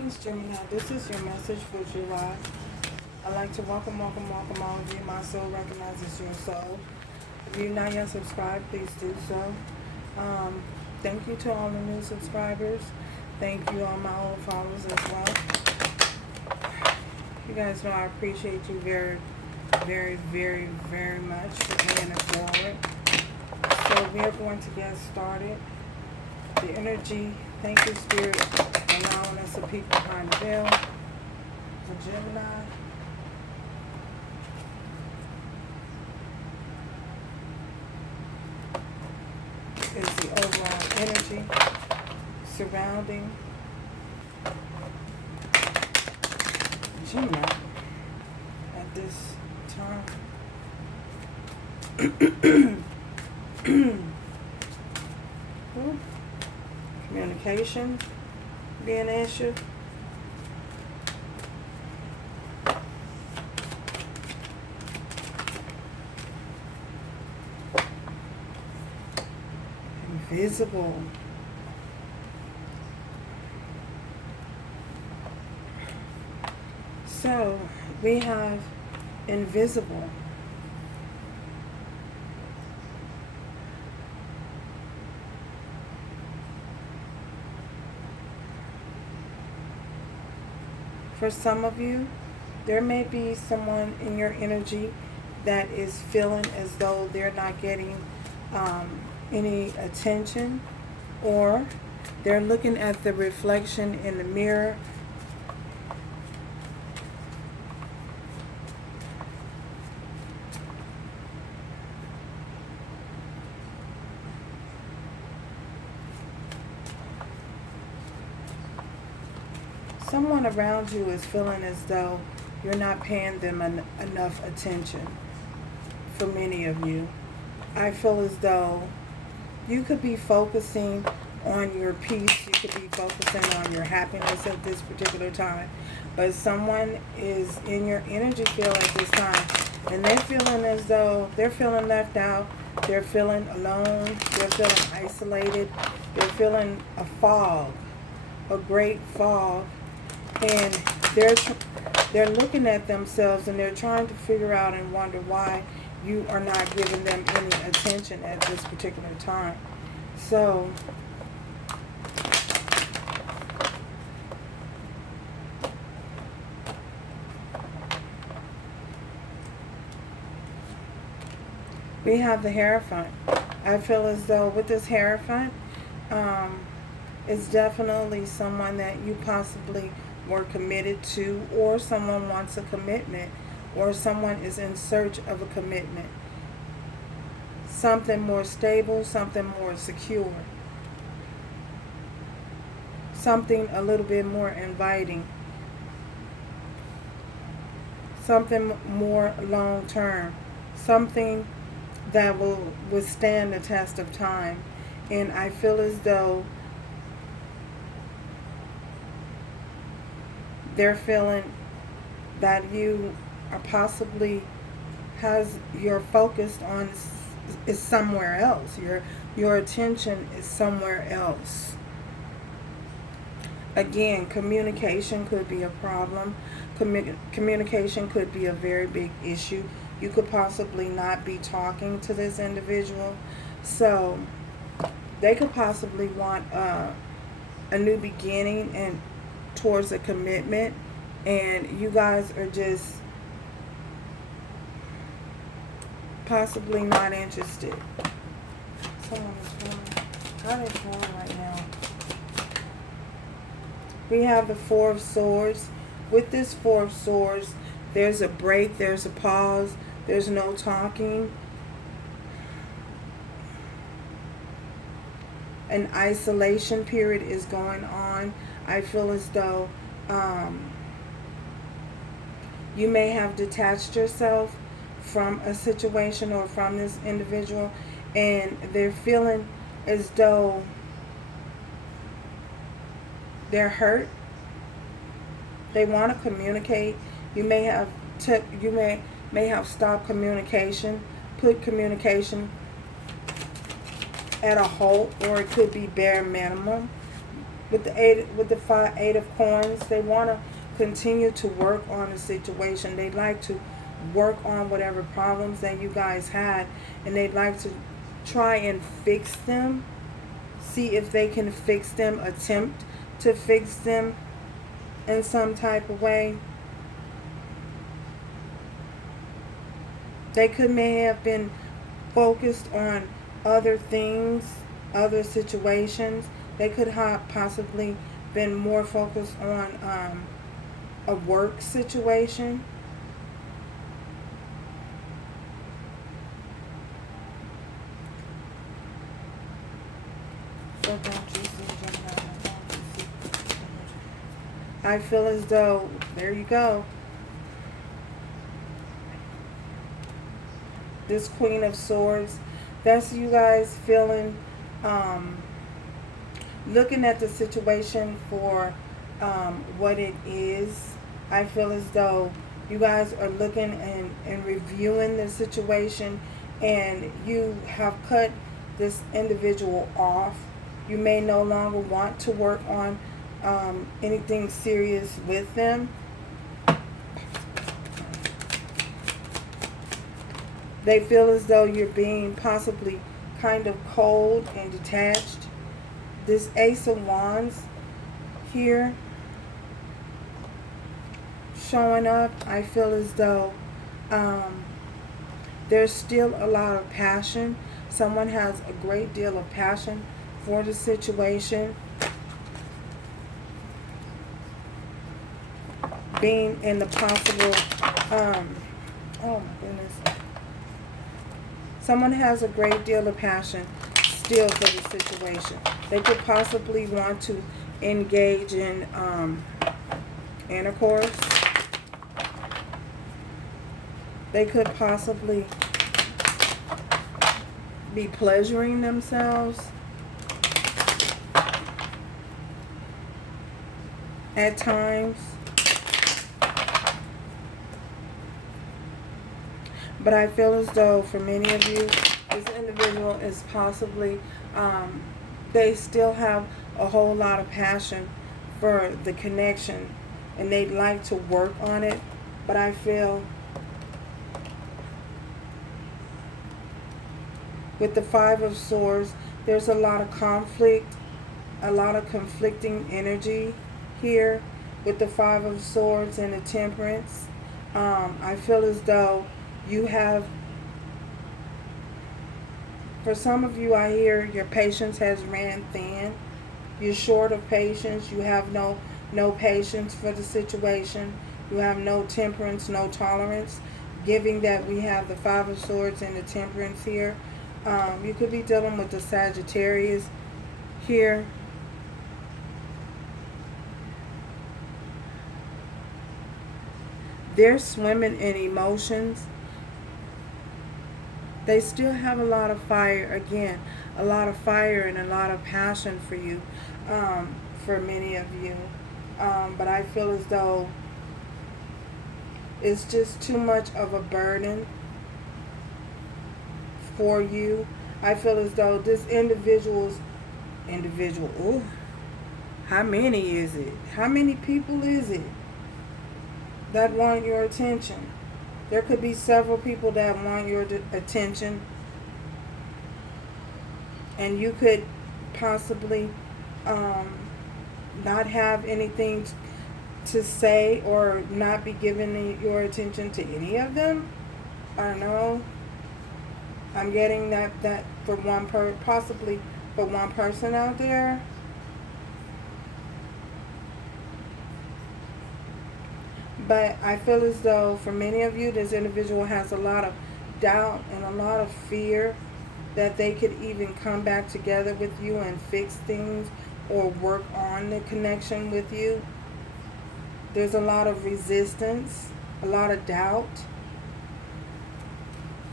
Greetings, Gemini. This is your message for July. I'd like to welcome all of you. My soul recognizes your soul. If you're not yet subscribed, please do so. Thank you to all the new subscribers. Thank you all my old followers as well. You guys know I appreciate you very, very, very, very much for paying it forward. So we are going to get started. The energy, thank you, Spirit, allowing us to peek behind the veil. The Gemini. Is the overall energy surrounding Gemini at this time. Communication being an issue. Invisible. So we have invisible. For some of you, there may be someone in your energy that is feeling as though they're not getting any attention, or they're looking at the reflection in the mirror someone around you is feeling as though you're not paying them enough attention. For many of you, I feel as though you could be focusing on your peace, you could be focusing on your happiness at this particular time, but someone is in your energy field at this time, and they're feeling as though they're feeling left out, they're feeling alone, they're feeling isolated, they're feeling a fog, a great fog. And they're looking at themselves and they're trying to figure out and wonder why you are not giving them any attention at this particular time. So we have the Hierophant. I feel as though with this Hierophant, it's definitely someone that you possibly were committed to, or someone wants a commitment, or someone is in search of a commitment. Something more stable, something more secure. Something a little bit more inviting. Something more long term. Something that will withstand the test of time. And I feel as though they're feeling that you are possibly you're focused on is somewhere else. Your attention is somewhere else. Again, communication could be a problem. Communication could be a very big issue. You could possibly not be talking to this individual. So they could possibly want a new beginning and towards a commitment, and you guys are just possibly not interested. Someone is feeling, how are they feeling right now? We have the Four of Swords. With this Four of Swords, there's a break, there's a pause, there's no talking. An isolation period is going on. I feel as though you may have detached yourself from a situation or from this individual, and they're feeling as though they're hurt. They want to communicate. You may have stopped communication, put communication at a halt, or it could be bare minimum. With the eight of coins, they want to continue to work on the situation. They'd like to work on whatever problems that you guys had, and they'd like to try and fix them. See if they can fix them, attempt to fix them in some type of way. They may have been focused on other things, other situations. They could have possibly been more focused on a work situation. I feel as though, there you go, this Queen of Swords, that's you guys feeling, looking at the situation for what it is. I feel as though you guys are looking and reviewing the situation, and you have cut this individual off. You may no longer want to work on anything serious with them. They feel as though you're being possibly kind of cold and detached. This Ace of Wands here showing up, I feel as though there's still a lot of passion. Someone has a great deal of passion for the situation. Being in the possible, oh my goodness. Someone has a great deal of passion still for the situation. They could possibly want to engage in intercourse. They could possibly be pleasuring themselves at times. But I feel as though for many of you, this individual is possibly, they still have a whole lot of passion for the connection, and they'd like to work on it. But I feel with the Five of Swords, there's a lot of conflict, a lot of conflicting energy here with the Five of Swords and the Temperance. I feel as though you have, for some of you, I hear your patience has ran thin. You're short of patience. You have no patience for the situation. You have no temperance, no tolerance. Given that we have the Five of Swords and the Temperance here, you could be dealing with the Sagittarius here. They're swimming in emotions. They still have a lot of fire, again, a lot of fire and a lot of passion for you, for many of you. But I feel as though it's just too much of a burden for you. I feel as though this individual, ooh, how many is it? How many people is it that want your attention? There could be several people that want your attention, and you could possibly not have anything to say or not be giving your attention to any of them. I don't know. I'm getting that for possibly for one person out there. But I feel as though for many of you, this individual has a lot of doubt and a lot of fear that they could even come back together with you and fix things or work on the connection with you. There's a lot of resistance, a lot of doubt.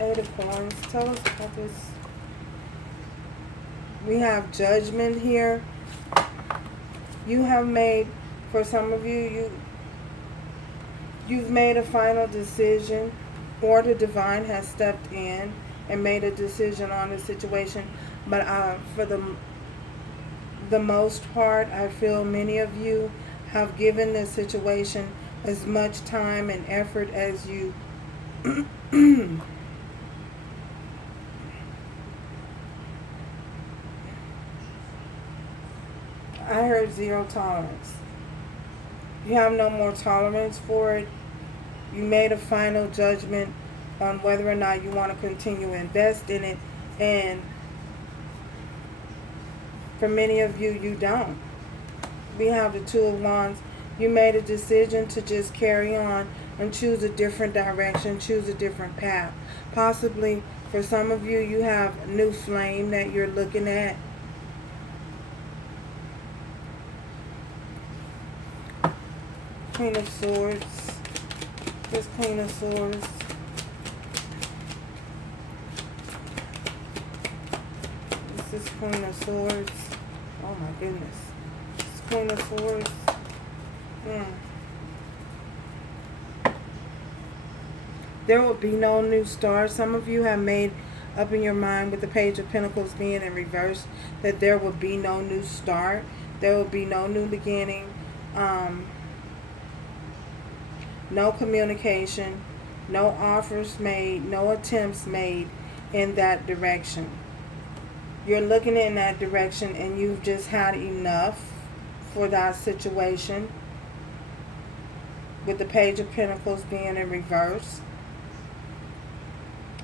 Eight of Coins. Tell us about this. We have Judgment here. You have made, for some of you, you've made a final decision, or the divine has stepped in and made a decision on the situation. But for the the most part, I feel many of you have given this situation as much time and effort as you I heard zero tolerance. You have no more tolerance for it. You made a final judgment on whether or not you want to continue to invest in it. And for many of you, you don't. We have the Two of Wands. You made a decision to just carry on and choose a different direction, choose a different path. Possibly for some of you, you have a new flame that you're looking at. Queen of Swords. This Queen of Swords. This is Queen of Swords. Oh my goodness. This Queen of Swords. There will be no new start. Some of you have made up in your mind, with the Page of Pentacles being in reverse, that there will be no new start. There will be no new beginning. No communication, no offers made, no attempts made in that direction. You're looking in that direction and you've just had enough for that situation, with the Page of Pentacles being in reverse.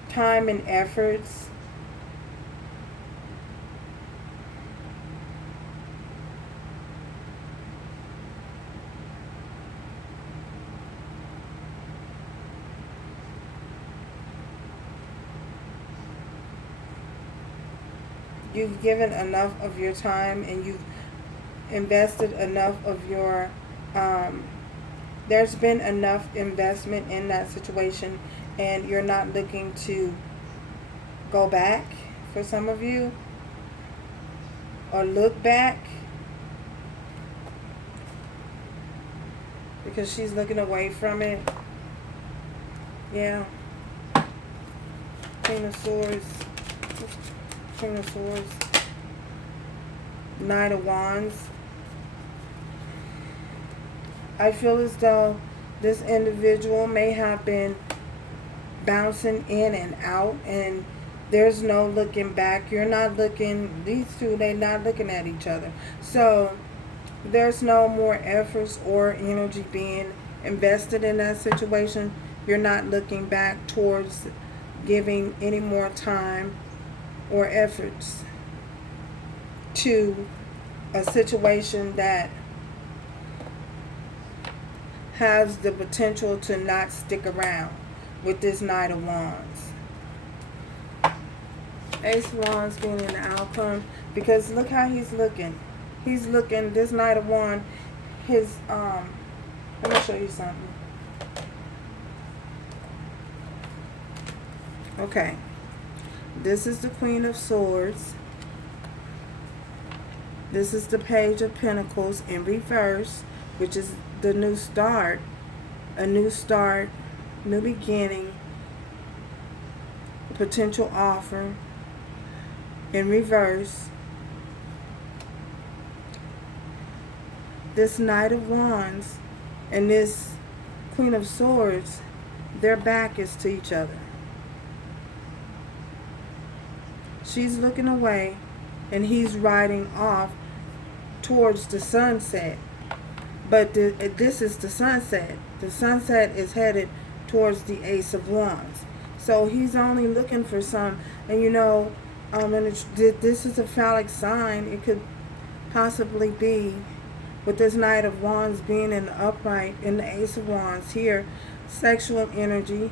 Time and efforts. You've given enough of your time and you've invested enough of your, there's been enough investment in that situation, and you're not looking to go back for some of you, or look back, because she's looking away from it. Yeah. Queen of Swords. Queen of Swords. Knight of Wands. I feel as though this individual may have been bouncing in and out, and there's no looking back. You're not looking, these two, they're not looking at each other. So there's no more efforts or energy being invested in that situation. You're not looking back towards giving any more time or efforts to a situation that has the potential to not stick around with this Knight of Wands. Ace of Wands being in the outcome, because look how he's looking. He's looking, this Knight of Wands, his, let me show you something. Okay. This is the Queen of Swords. This is the Page of Pentacles in reverse, which is the new start. A new start, new beginning, potential offer in reverse. This Knight of Wands and this Queen of Swords, their back is to each other. She's looking away and he's riding off towards the sunset. But this is the sunset. The sunset is headed towards the Ace of Wands. So he's only looking for some, and you know, and this is a phallic sign. It could possibly be, with this Knight of Wands being in the upright, in the Ace of Wands here, sexual energy,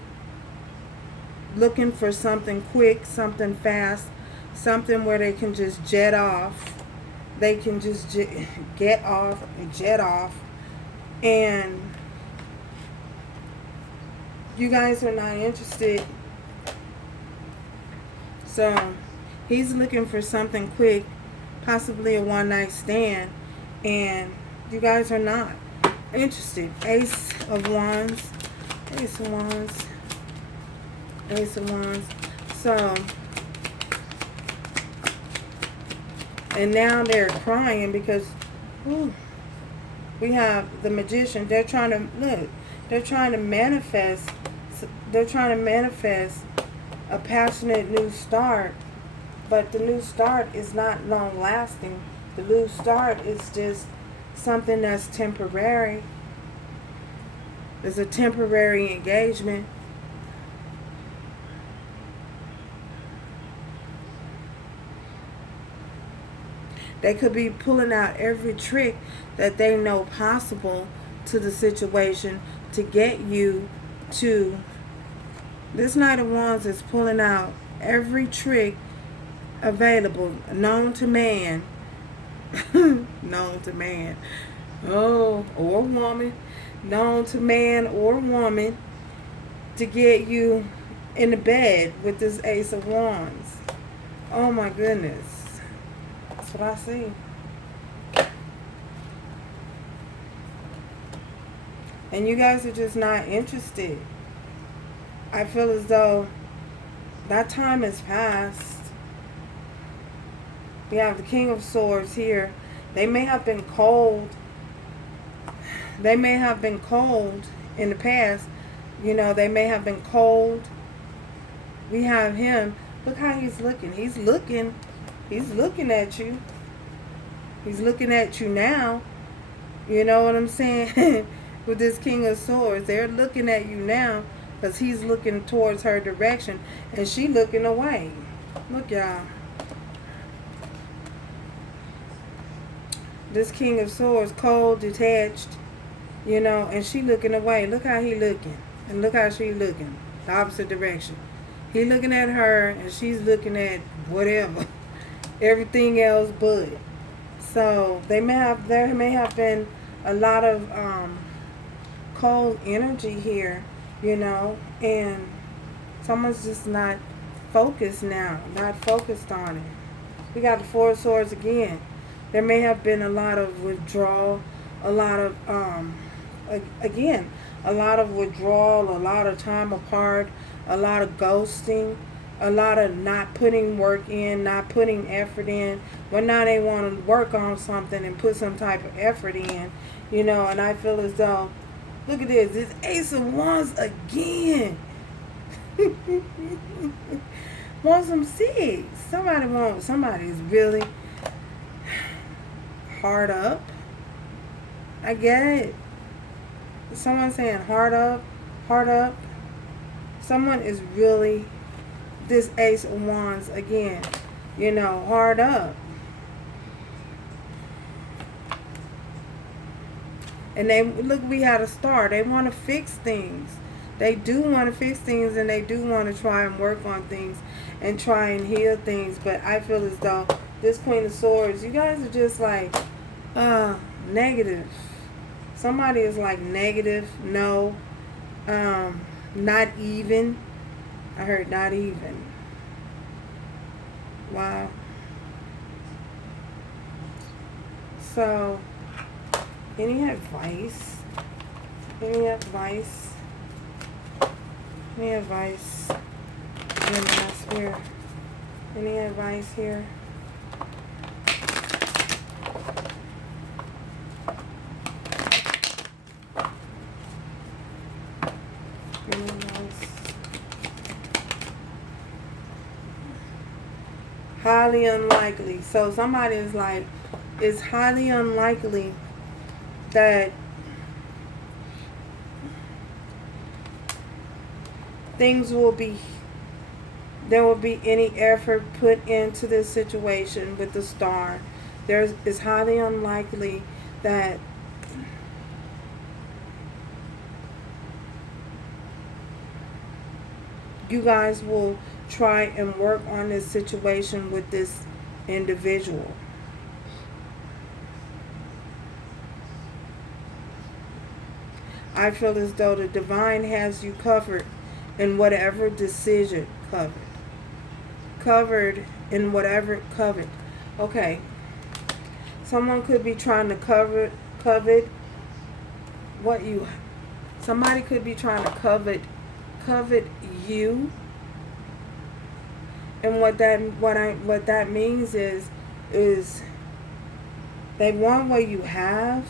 looking for something quick, something fast, something where they can just jet off. They can just get off and jet off. And you guys are not interested. So he's looking for something quick, possibly a one-night stand, and you guys are not interested. Ace of Wands, Ace of Wands, Ace of Wands. So And now they're crying because we have the Magician. They're trying to look. They're trying to manifest. They're trying to manifest a passionate new start. But the new start is not long lasting. The new start is just something that's temporary. It's a temporary engagement. They could be pulling out every trick that they know possible to the situation to get you to. This Knight of Wands is pulling out every trick available, known to man. Known to man. Oh, or woman. Known to man or woman to get you in the bed with this Ace of Wands. Oh my goodness. That's what I see. And you guys are just not interested. I feel as though that time has passed. We have the King of Swords here. They may have been cold. They may have been cold in the past. You know, they may have been cold. We have him. Look how he's looking. He's looking. He's looking at you. He's looking at you now. You know what I'm saying? With this King of Swords. They're looking at you now because he's looking towards her direction and she looking away. Look, y'all. This King of Swords, cold, detached, you know, and she looking away. Look how he looking. And look how she looking. The opposite direction. He looking at her and she's looking at whatever. Everything else but. So there may have been a lot of cold energy here, you know, and someone's just not focused now, not focused on it. We got the Four of Swords again. There may have been a lot of withdrawal, a lot of again, a lot of withdrawal, a lot of time apart, a lot of ghosting, a lot of not putting work in, not putting effort in. Well, now they want to work on something and put some type of effort in, you know, and I feel as though, look at this, this Ace of Wands again. Want some seeds. Somebody's really hard up. I get it. Someone's saying hard up, hard up. Someone is really, this Ace of Wands again, you know, hard up. And they, look, we had a star. They want to fix things. They do want to fix things and they do want to try and work on things and try and heal things. But I feel as though this Queen of Swords, you guys are just like, negative. Somebody is like negative, no, not even. I heard not even. Wow. So, any advice? Any advice? Any advice? Here. Any advice here? Any advice? Highly unlikely. So somebody is like, it's highly unlikely that things will be, there will be any effort put into this situation with the star. It's highly unlikely that you guys will try and work on this situation with this individual. I feel as though the divine has you covered in whatever decision, covered in whatever covered. Okay. Someone could be trying to covet what you, somebody could be trying to covet you. And what that means is is they want what you have.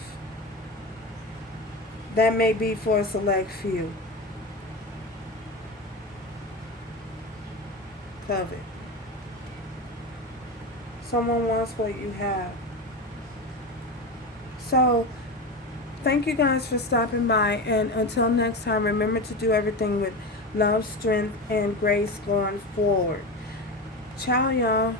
That may be for a select few. Covet. Someone wants what you have. So, thank you guys for stopping by. And until next time, remember to do everything with love, strength, and grace going forward. Ciao, y'all.